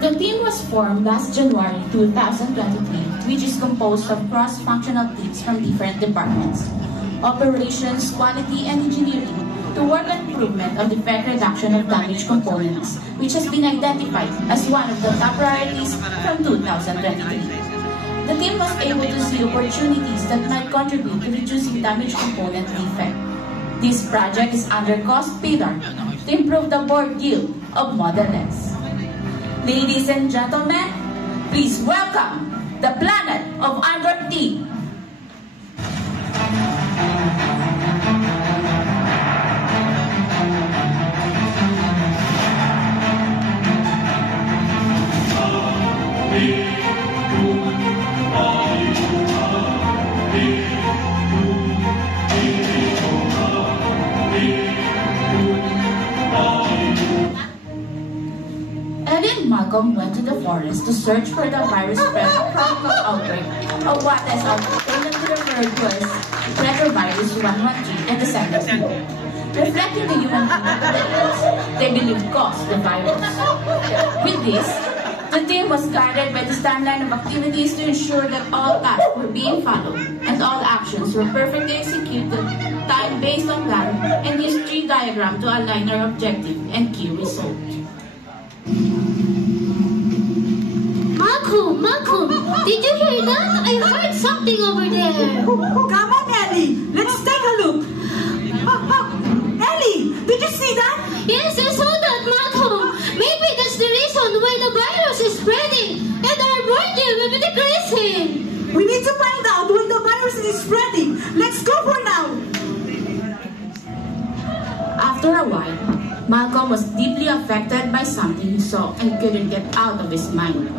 The team was formed last January 2023, which is composed of cross-functional teams from different departments, operations, quality, and engineering, to work on improvement of defect reduction of damaged components, which has been identified as one of the top priorities from 2023. The team was able to see opportunities that might contribute to reducing damaged component defect. This project is under cost pillar to improve the board yield of Model S. Ladies and gentlemen, please welcome the Planet of Android team. Malcolm went to the forest to search for the virus spread tropical outbreak of what is alternatively referred to as retrovirus 113 in the center field. Reflecting the human phenotype they believe caused the virus. With this, the team was guided by the timeline of activities to ensure that all tasks were being followed and all actions were perfectly executed, timed based on plan, and used tree diagram to align our objective and key result. Malcolm, did you hear that? I heard something over there. Come on, Ellie. Let's take a look. Ellie, did you see that? Yes, I saw that, Malcolm. Maybe that's the reason why the virus is spreading and our board yield will be decreasing. We need to find out why the virus is spreading. Let's go for now. After a while, Malcolm was deeply affected by something he saw and couldn't get out of his mind.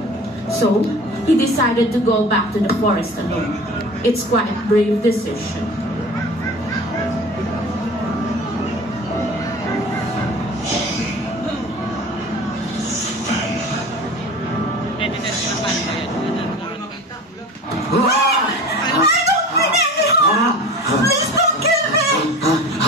So, he decided to go back to the forest alone. It's quite a brave decision. I don't need any help! Please don't kill me!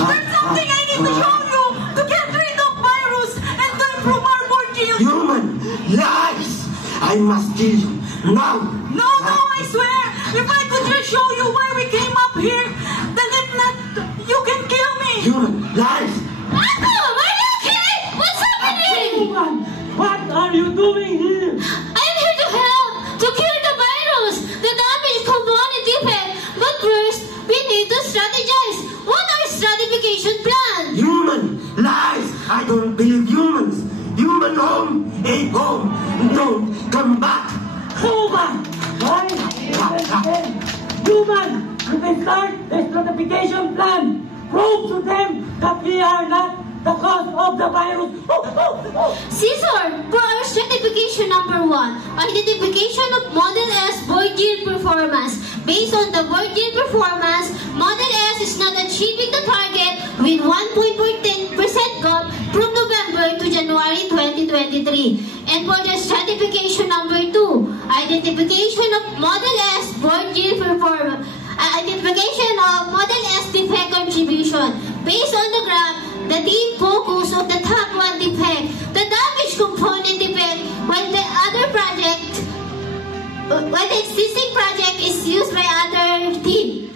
There's something I need to show you to get rid of virus and to improve our board yield! Human! Lies! I must kill you now! No, I swear! If I could just show you why we came up here, then if not, you can kill me! Human! Lies! Malcolm, are you okay? What's happening? Human! What are you doing here? I'm here to help, to cure the virus, the damaged component defect. But first, we need to strategize. What's our stratification plan? Human! Lies! I don't believe humans! Human home! A home! Don't come back! Human! Why? Human! You can start the stratification plan. Prove to them that we are not the cause of the virus. Caesar, for our stratification number 1, identification of Model S board yield performance. Based on the board yield performance, Model S is not achieving the target with 1.14% gap from November to January 2023. And for the stratification number 2, identification of Model S board yield performance. Identification of Model S defect contribution. Based on the graph, the team focused on the top 1 defect, the damaged component defect, while the existing project is used by other team.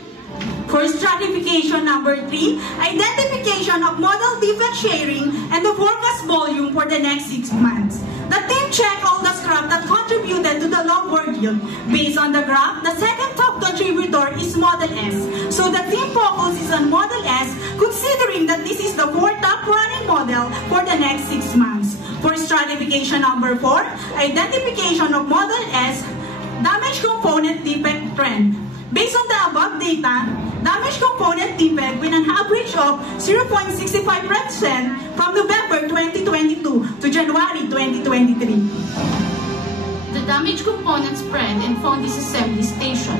For stratification number 3, identification of model defect sharing and the forecast volume for the next 6 months. The team checked all the scrap that contributed to the low board yield. Based on the graph, the second top contributor is Model S. So the team focuses on Model S, considering that this is the 4th top running model for the next 6 months. For stratification number 4, identification of Model S, damaged component defect trend. Based on the above data, damaged component defect with an average of 0.65% from November 2022 to January 2023. The damaged component phone disassembly station.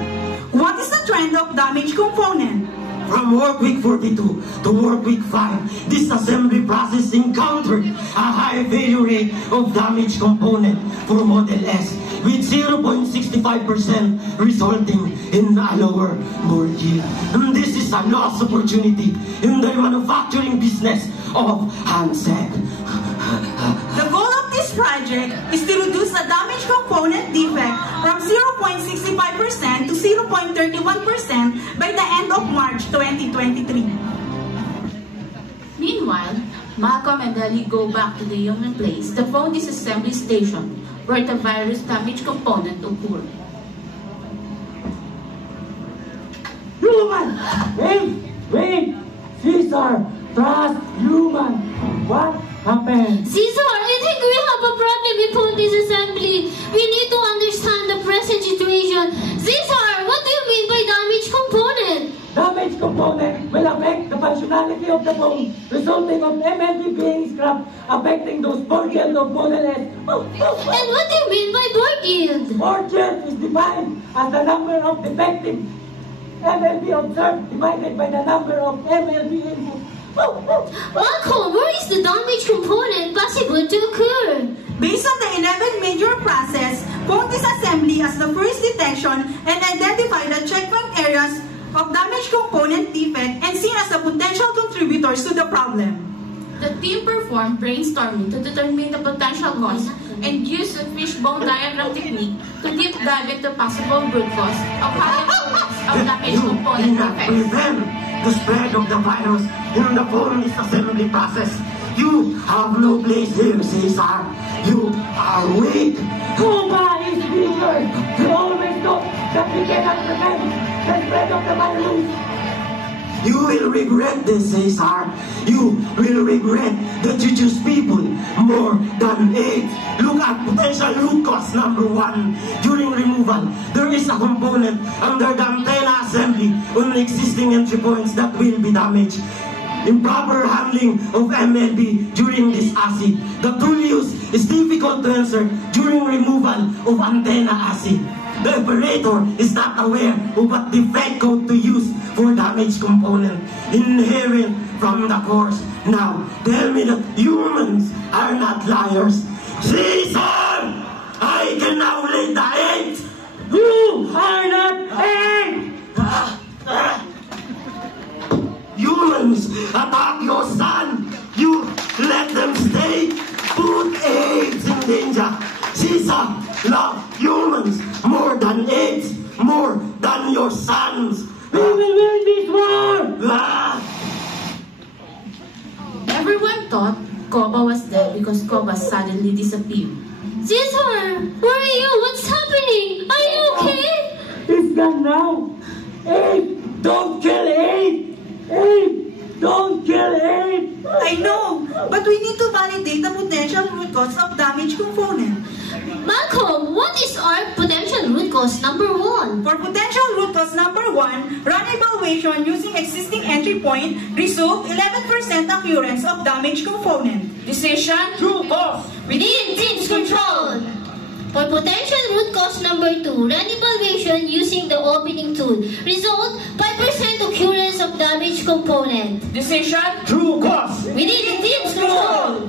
What is the trend of damaged component? From work week 42 to work week 5, this assembly process encountered a high failure rate of damaged component for Model S, with 0.65% resulting in a lower board yield. And this is a lost opportunity in the manufacturing business of handset. The goal of this project is to reduce the damaged component defect from 0.65% to 0.31% by the end of March 2023. Meanwhile, Malcolm and Ellie go back to the human place, the phone disassembly station, where the virus damaged component occurred. Human! Wait! Caesar, trust human. What happened? Caesar, I think we have a problem in phone disassembly. We need to understand the present situation. Caesar, what do you mean by damaged component? Damaged component will affect the functionality of the phone, resulting of MLB being scrapped, affecting those board yield of Model S. And what do you mean by board yield? Board yield is defined as the number of defective MLB observed divided by the number of MLB input. Malcolm, where is the damaged component possible to occur? Based on the 11 major process, phone disassembly as the first detection and identify the checkpoint areas of damaged component defect and seen as the potential contributors to the problem. The team performed brainstorming to determine the potential cause and used a fishbone diagram technique to deep dive into possible root cause of high occurrence of damaged component cannot defects. prevent the spread of the virus in the phone disassembly process. You have no place here, Caesar. You are weak. Cuba is weaker. We always know that we cannot prevent the spread of the virus. You will regret this, Caesar. You will regret that you choose people more than AIDS. Look at potential root cause number 1. During removal, there is a component under the antenna assembly on the existing entry points that will be damaged. Improper handling of MLB during this ASI. The tool use is difficult to insert during removal of antenna ASI. The operator is not aware of what defect code to use for damaged component inherent from the course. Now, tell me that humans are not liars. Caesar! I can now lay the eggs! You are not egg! Humans attack your son! You let them stay! Put AIDS in danger! Caesar, love humans more than AIDS, more than your sons! We will win this war! Everyone thought Koba was dead because Koba suddenly disappeared. Caesar, where are you? What's happening? Are you okay? It's gone now. Abe, don't kill Abe! Abe, don't kill Abe! I know, but we need to validate the potential root cause of damaged component. Malcolm, what is our potential root cause number 1? For potential root cause number 1, run evaluation using existing entry point, result 11% occurrence of damaged component. Decision? True cause! Within team's control. For potential root cause number 2, run evaluation using the opening tool. Result, 5% occurrence of damaged component. Decision? True cause! Within team's control.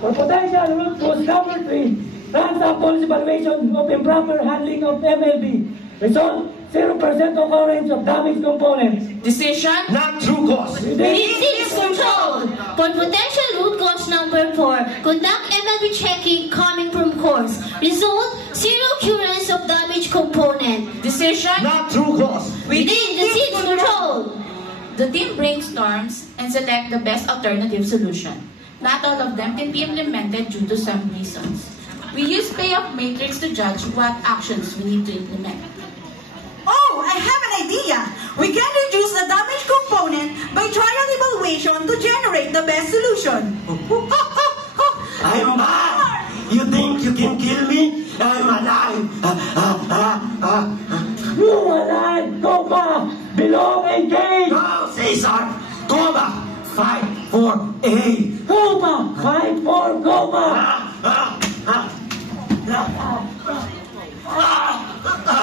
For potential root cause number 3, run sample evaluation of improper handling of MLB. Result, 0% occurrence of damaged components. Decision? Not true cause! Within team's control. For potential root cause number 4, conduct MLB checking coming from course. Result, 0 occurrence of damaged component. Decision? Not true cause! Within the team's control. The team brainstorms and select the best alternative solution. Not all of them can be implemented due to some reasons. We use payoff matrix to judge what actions we need to implement. Oh, I have an idea! We can reduce the damaged component by trial evaluation to generate the best solution. I'm back! You think you can kill me? I'm alive! You alive, Koba! Below engage! Go, Caesar! Koba! Fight for A! Koba! Fight for Koba!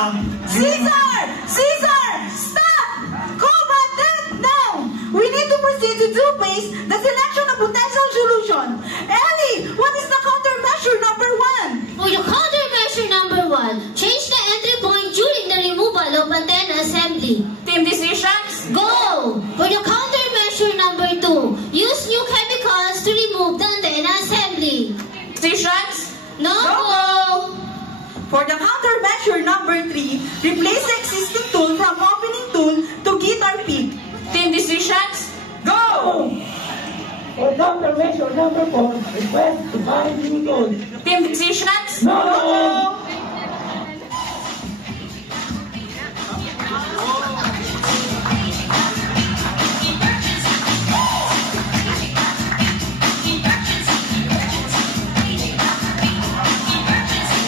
Caesar! Caesar! Stop! Combat that now! We need to proceed to two-phase the selection of potential solution. Ellie, what is the countermeasure number 1? For the countermeasure number 1, change the entry point during the removal of antenna assembly. Team decisions? Go! For the countermeasure number 2, use new chemicals to remove the antenna assembly. Decisions? No! Go! For the countermeasure number 3, replace the existing tool from opening tool to guitar pick. Team decisions? Go! For countermeasure number 4, request to buy new tools. Team decisions? No!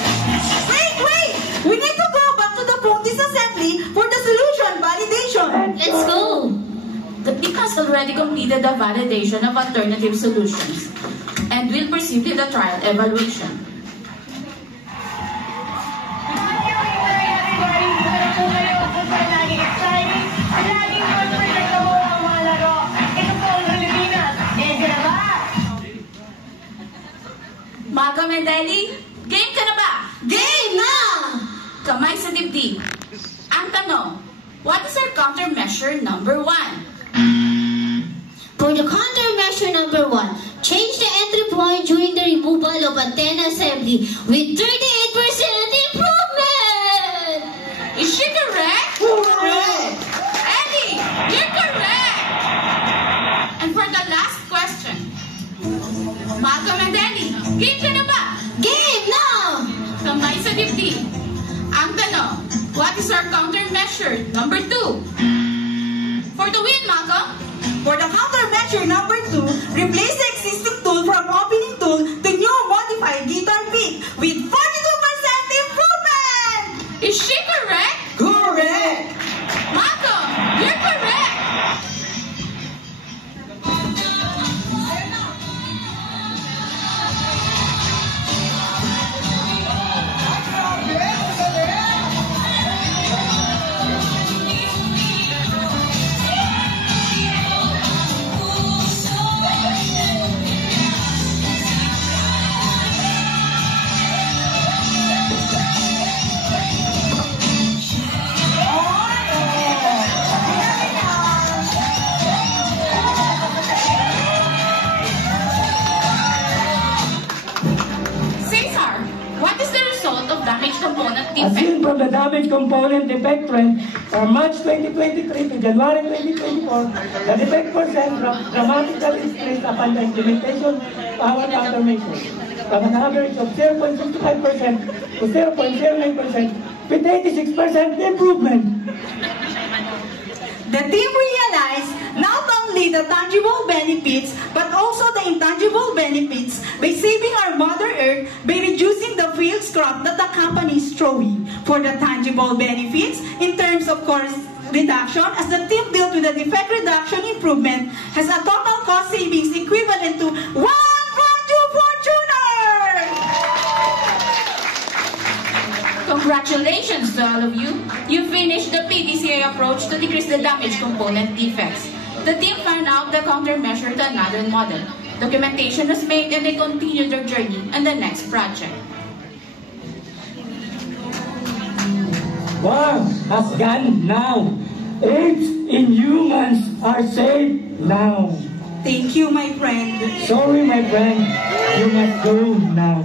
Wait! We need to go back to the phone disassembly for the solution validation. Let's go! The team has already completed the validation of alternative solutions and will proceed with the trial evaluation. Mga Kamendeli, game ka na ba? Game na! Kamay sa dibdib. Ang tanong, what is our countermeasure number 1? For the countermeasure number 1, change the entry point during the removal of antenna assembly with 38% improvement! Is she correct? Correct! Eddie, you're correct! And for the last question, mga Kamendeli, game ka na ba? Game na! Kamay sa dibdib. Ang tanong, what is our countermeasure number 2? For the win, Mako! For the countermeasure number 2, replace the existing tool from opening tool to new modified guitar pick with 42% improvement! Is she correct? Correct! Mako, you're correct! Cesar, what is the result of damage component As defect? seen from the damage component defect trend from March 2023 to January 2024, the defect percent dramatically increased upon the implementation of our countermeasures from an average of 0.65% to 0.09% with 86% improvement. The team realized not only the tangible benefits, but also the intangible benefits by saving our Mother Earth by reducing the field scrap that the company is throwing. For the tangible benefits, in terms of cost reduction, as the team dealt with the defect reduction improvement, has a total cost savings equivalent to 1.2 Fortuner! Congratulations to all of you. You finished the PDCA approach to decrease the damage component defects. The team found out the countermeasure to another model. Documentation was made and they continued their journey on the next project. War has gone now. AIDS in humans are safe now. Thank you, my friend. Sorry, my friend. You must go now.